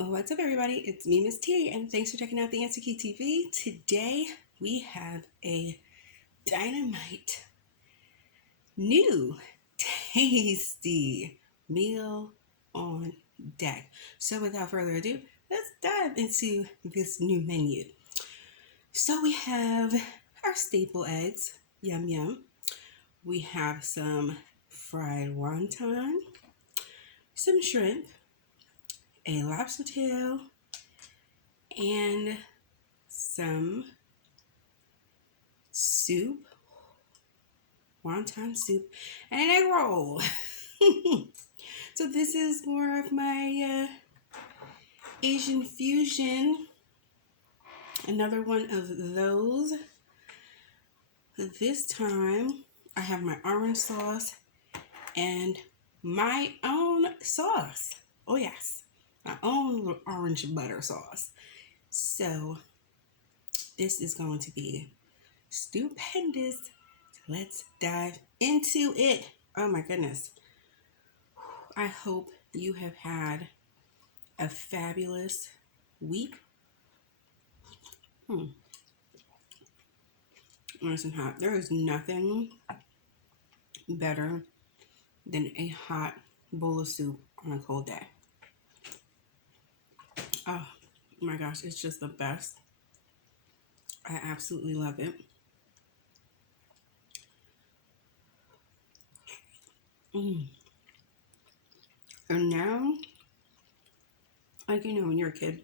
What's up, everybody? It's me, Miss T, and thanks for checking out the Answer Key TV. Today, we have a dynamite, new, tasty meal on deck. So, without further ado, let's dive into this new menu. So, we have our staple eggs, yum yum. We have some fried wonton, some shrimp, a lobster tail, and some soup, wonton soup, and an egg roll. So this is more of my Asian fusion. Another one of those. This time I have my orange sauce and my own sauce. Oh yes, my own orange butter sauce. So this is going to be stupendous. Let's dive into it. Oh my goodness. I hope you have had a fabulous week. Nice and hot. There is nothing better than a hot bowl of soup on a cold day. Oh my gosh, it's just the best. I absolutely love it. And now, like when you're a kid,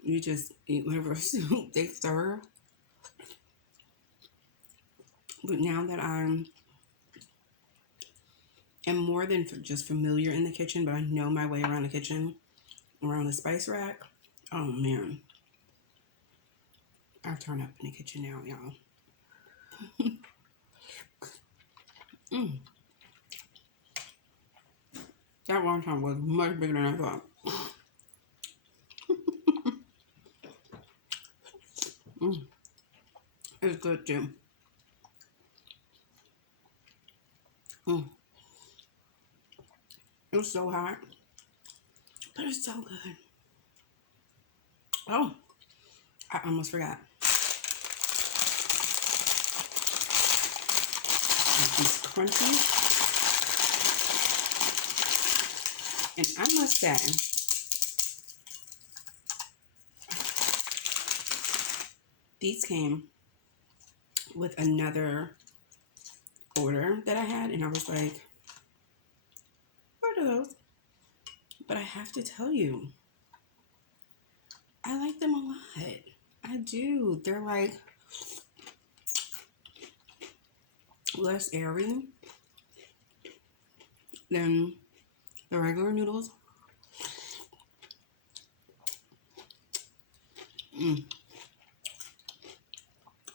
you just eat whatever soup they serve. But now that I'm more than just familiar in the kitchen, but I know my way around the kitchen, around the spice rack. Oh man, I'll turn up in the kitchen now, y'all. That wonton was much bigger than I thought. It's good too. It was so hot, but it's so good. Oh, I almost forgot. These crunchies. And I must say, these came with another order that I had, and I was like, what are those? But I have to tell you, I like them a lot. I do. They're like less airy than the regular noodles.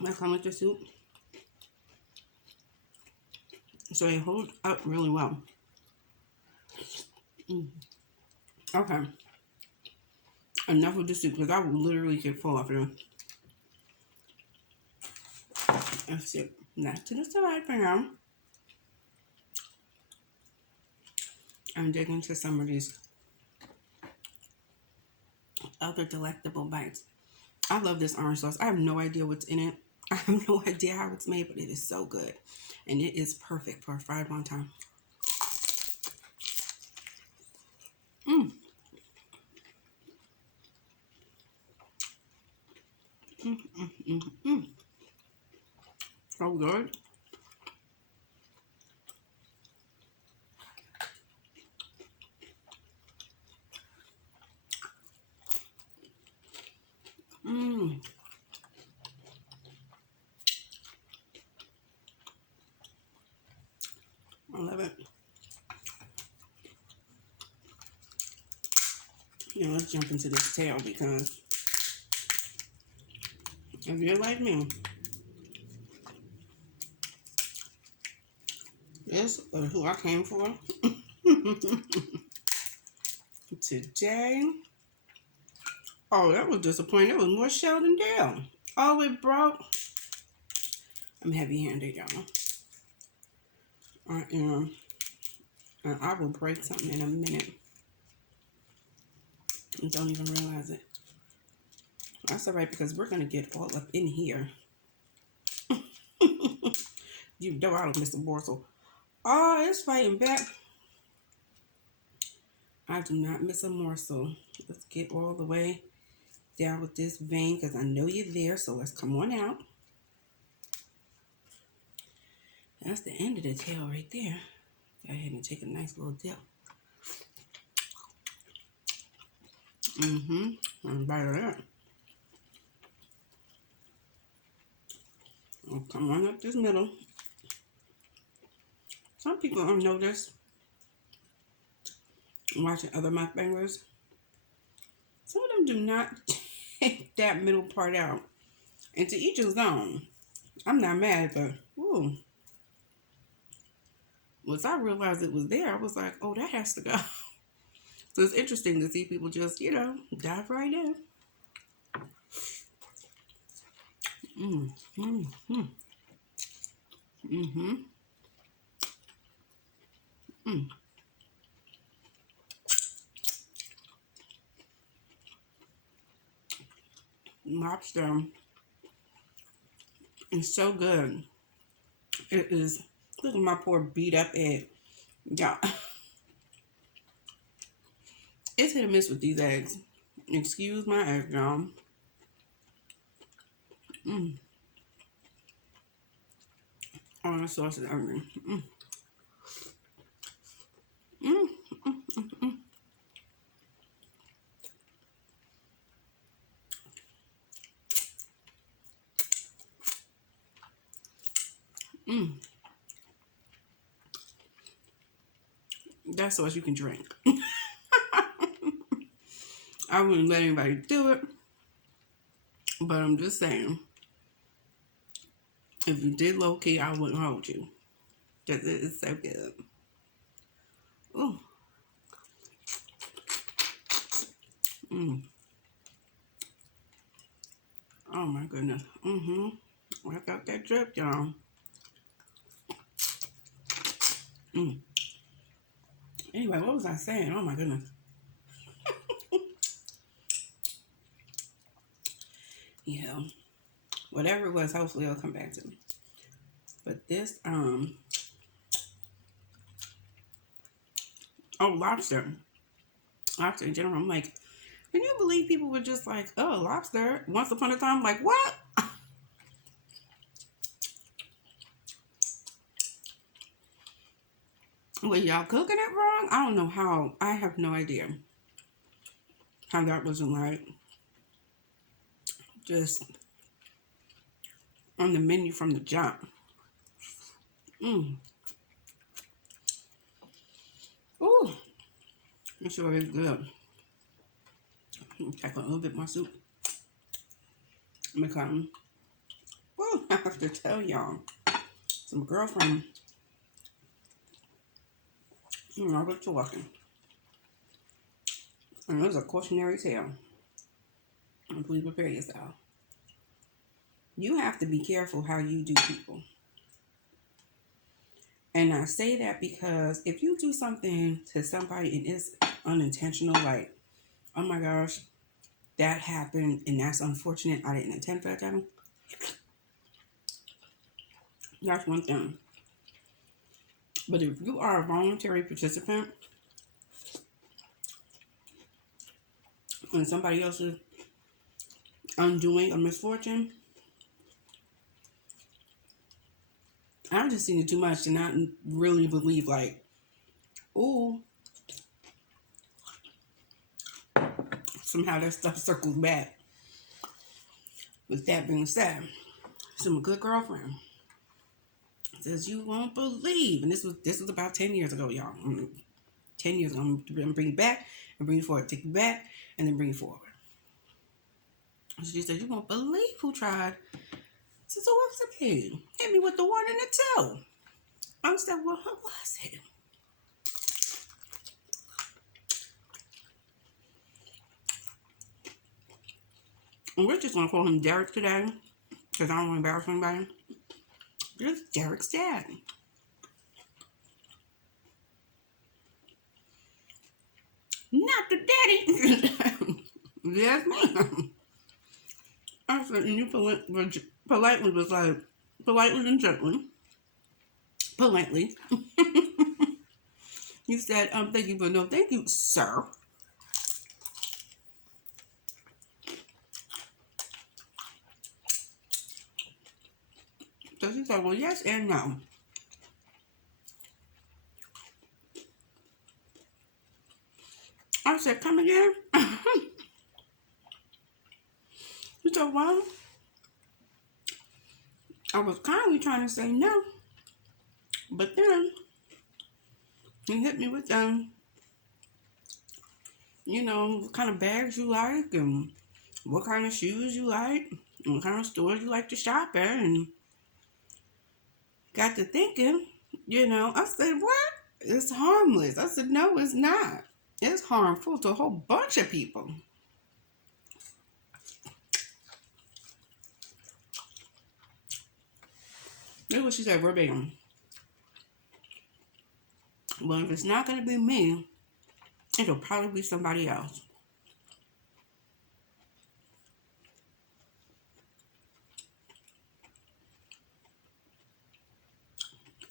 I come with the soup. So they hold up really well. Okay. Enough of the soup because I will literally get full after them. Let's sit that to the side for now. I'm digging into some of these other delectable bites. I love this orange sauce. I have no idea what's in it. I have no idea how it's made, but it is so good. And it is perfect for a fried wonton. So good. I love it. Let's jump into this tail because if you're like me, this is who I came for. Today, oh, that was disappointing. It was more shell than tail. Oh, it broke. I'm heavy-handed, y'all. I am. And I will break something in a minute. and don't even realize it. That's all right, because we're going to get all up in here. You know I don't miss a morsel. Oh, it's fighting back. I do not miss a morsel. Let's get all the way down with this vein, because I know you're there, so let's come on out. That's the end of the tail right there. Go ahead and take a nice little dip. And bite of that. I'll come on up this middle. Some people don't know this. Watching other mukbangers, some of them do not take that middle part out. And to each his own. I'm not mad, but ooh. Once I realized it was there, I was like, oh, that has to go. So it's interesting to see people just, dive right in. Lobster is so good. It is. Look at my poor beat up egg. Yeah. It's hit or miss with these eggs. Excuse my egg, y'all. Oh, the sauce is everything. That sauce you can drink. I wouldn't let anybody do it, but I'm just saying, if you did low key, I wouldn't hold you, because it is so good. Ooh. Oh my goodness. I got that drip, y'all. Anyway, what was I saying? Oh my goodness. Yeah. Whatever it was, hopefully it'll come back to me. But this, lobster. Lobster in general. I'm like, can you believe people were just like, oh, lobster? Once upon a time, like, what? Were y'all cooking it wrong? I don't know how. I have no idea how that wasn't like just on the menu from the jump. Ooh, it sure is good. Take a little bit more soup. Because, I have to tell y'all, some girlfriend, I was talking, and it was a cautionary tale. And please prepare yourself. You have to be careful how you do people. And I say that because if you do something to somebody and it's unintentional, like, oh my gosh, that happened and that's unfortunate, I didn't intend for that to happen, that's one thing. But if you are a voluntary participant in somebody else's undoing a misfortune, I've just seen it too much to not really believe, like, ooh, somehow that stuff circles back. With that being said, some good girlfriend says, you won't believe, and this was about 10 years ago, y'all. 10 years ago, I'm going to bring it back and bring it forward, take it back, and then bring it forward. She said, you won't believe who tried. So what's the pain? Hit me with the 1 and the 2. I said, well, what was it? And we're just going to call him Derek today, because I don't want to embarrass anybody. This is Derek's dad. Not the daddy. Yes, ma'am. I said, and you politely was like, politely and gently, politely. You said, thank you, but no thank you, sir. So she said, well, yes and no. I said, come again? She said, well, I was kindly trying to say no, but then he hit me with what kind of bags you like and what kind of shoes you like and what kind of stores you like to shop at, and got to thinking, I said, what? It's harmless. I said, no, it's not. It's harmful to a whole bunch of people. That's what she said verbatim. Well, if it's not going to be me, it'll probably be somebody else.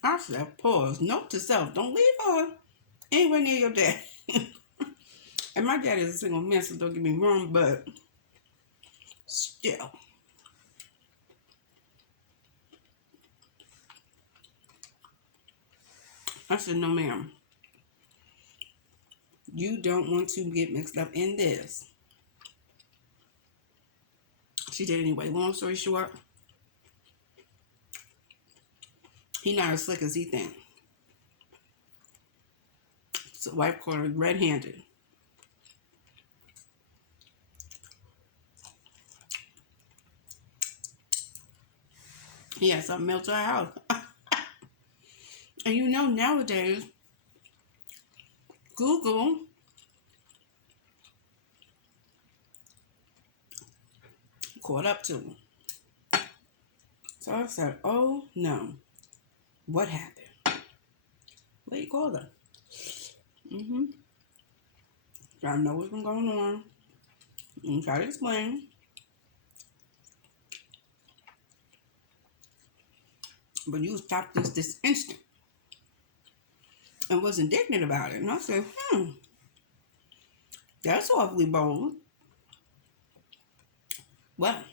I said, pause. Note to self, don't leave her anywhere near your dad. And my dad is a single man, so don't get me wrong, but still. I said, no, ma'am. You don't want to get mixed up in this. She did anyway. Long story short, he not as slick as he think. So wife caught her red-handed. He had something else to our house. And nowadays, Google caught up to him. So I said, oh no. What happened? What you call her? Trying to know what's been going on. And try to explain. But you stopped this instant. And was indignant about it. And I said, that's awfully bold. Well,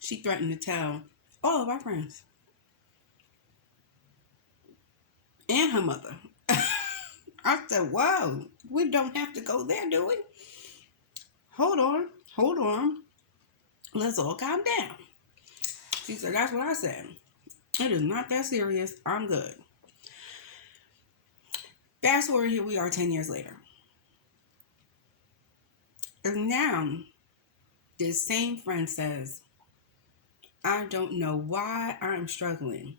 she threatened to tell all of our friends. And her mother. I said, whoa, we don't have to go there, do we? Hold on. Let's all calm down. She said, that's what I said. It is not that serious. I'm good. Fast forward, here we are 10 years later. And now, this same friend says, I don't know why I'm struggling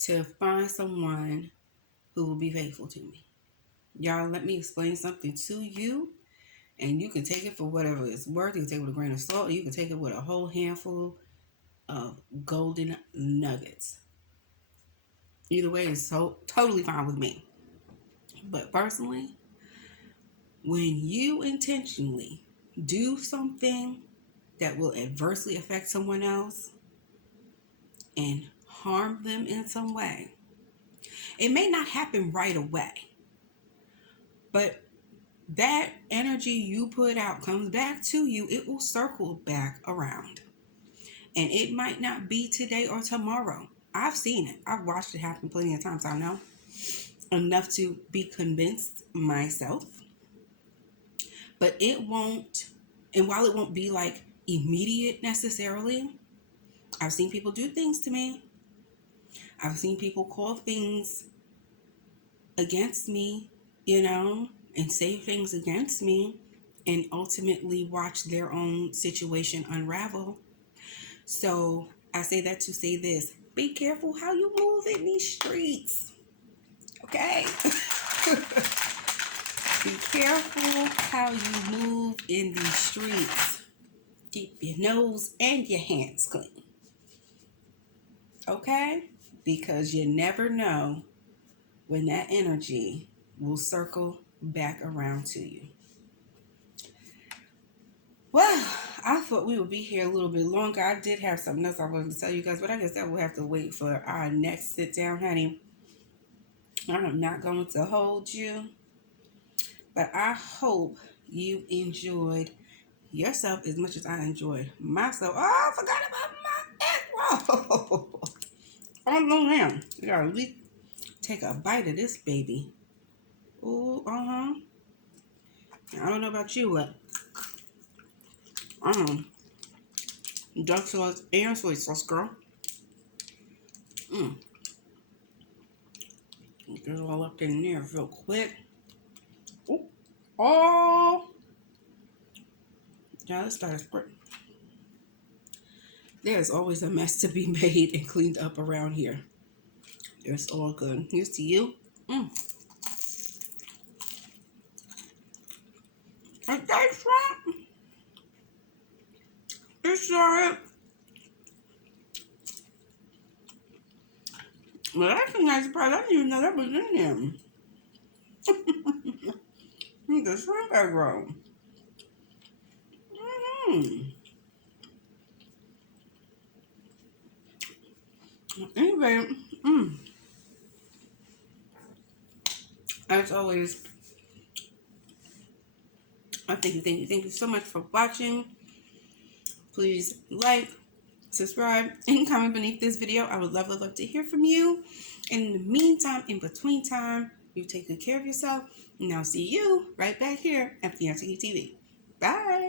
to find someone who will be faithful to me. Y'all, let me explain something to you, and you can take it for whatever it's worth. You can take it with a grain of salt, or you can take it with a whole handful of golden nuggets. Either way is so totally fine with me. But personally, when you intentionally do something that will adversely affect someone else and harm them in some way, it may not happen right away, but that energy you put out comes back to you. It will circle back around. And it might not be today or tomorrow. I've seen it. I've watched it happen plenty of times. I know enough to be convinced myself. But it won't, and while it won't be like immediate necessarily, I've seen people do things to me. I've seen people call things against me, and say things against me, and ultimately watch their own situation unravel. So I say that to say this: be careful how you move in these streets. Okay? Be careful how you move in these streets. Keep your nose and your hands clean. Okay? Because you never know when that energy will circle back around to you. Well, I thought we would be here a little bit longer. I did have something else I wanted to tell you guys, but I guess that will have to wait for our next sit down, honey. I'm not going to hold you, but I hope you enjoyed yourself as much as I enjoyed myself. Oh, I forgot about my egg roll. Oh no, man. You gotta at least take a bite of this baby. Ooh, I don't know about you, but dark sauce and soy sauce, girl. Get it all up in there real quick. Ooh. Oh, yeah, let's start spread. There's always a mess to be made and cleaned up around here. It's all good. Here's to you. Is that shrimp? You sure it? Well, that's a nice surprise. I didn't even know that was in there. The shrimp egg roll. Anyway, as always, I thank you so much for watching. Please like, subscribe, and comment beneath this video. I would love to hear from you. In the meantime, in between time, you take good care of yourself, and I'll see you right back here at Fiancé TV. Bye.